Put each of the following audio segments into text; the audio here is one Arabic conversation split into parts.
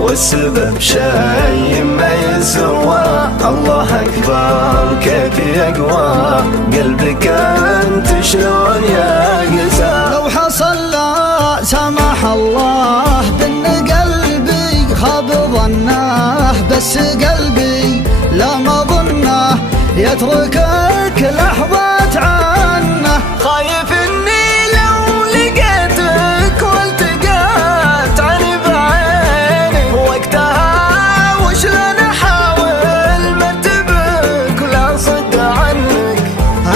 والسبب شيء ما يسوى. الله أكبر كيف يقوى قلبك أنت شلون يقسى. لو حصل لا سمح الله بأن قلبي خاب ظنه، بس قلبي لا ما ظنه يتركك لحظة عنه. خايف إني لو لقيتك والتقيت عني بعيني وقتها وشلون أحاول مرتبك ولا صد عنك.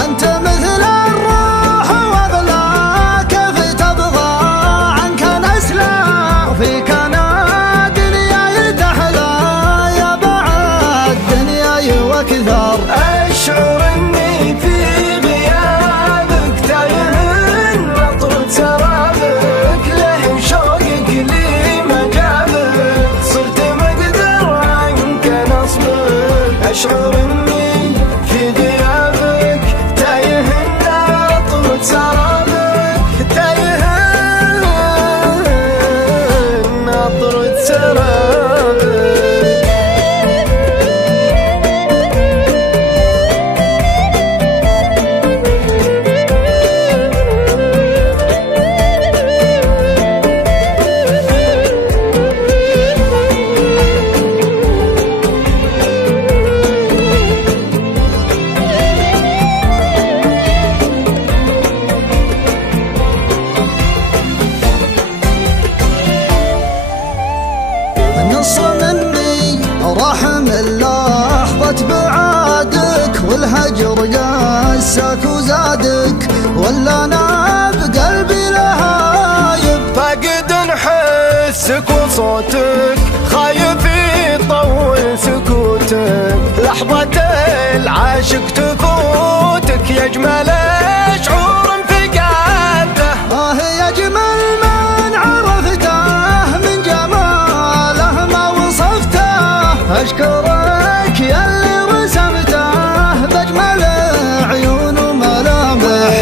أنت مثل الروح وأغلى، كيف تبغى عنك نسلى؟ فيك أنا دنياي تحلى، يا بعد دنياي وأكثر. أشعر إني في غيابك تايه نطرد سرابك، ليه شوقك لي ما جابك صرت ما أقدر عنك نصبك. أشعر إني في غيابك تايه نطرد سرابك، تايه نطرد سرابك. نص مني راح من لحظة بعادك، والهجر قاسك وزادك، ولا انا بقلبي لهايب. فاقد حسك وصوتك خايف يطول سكوتك، لحظة العاشق تفوتك يجمل شعور فقادته. يجمل من عرفته من جماله ما وصفته. أشكرك يا اللي رسمته بأجمل عيون وملامح.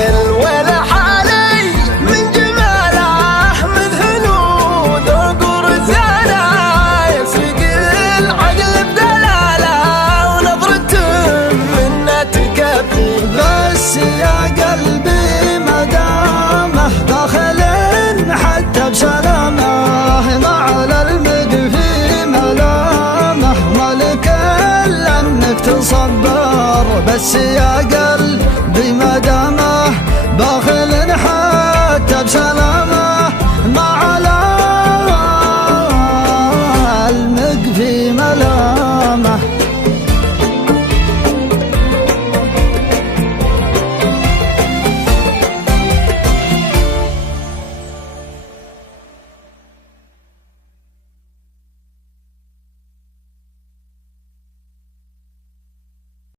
ولا حالي من جماله مذهل وذوق ورزاله، يسرق العقل بدلاله ونظرة منه تكفي. بس يا قلبي ما دامه داخل حتى بسلامه، ما على المقفي ملامه، مالك الا انك تصبر. بس يا قلبي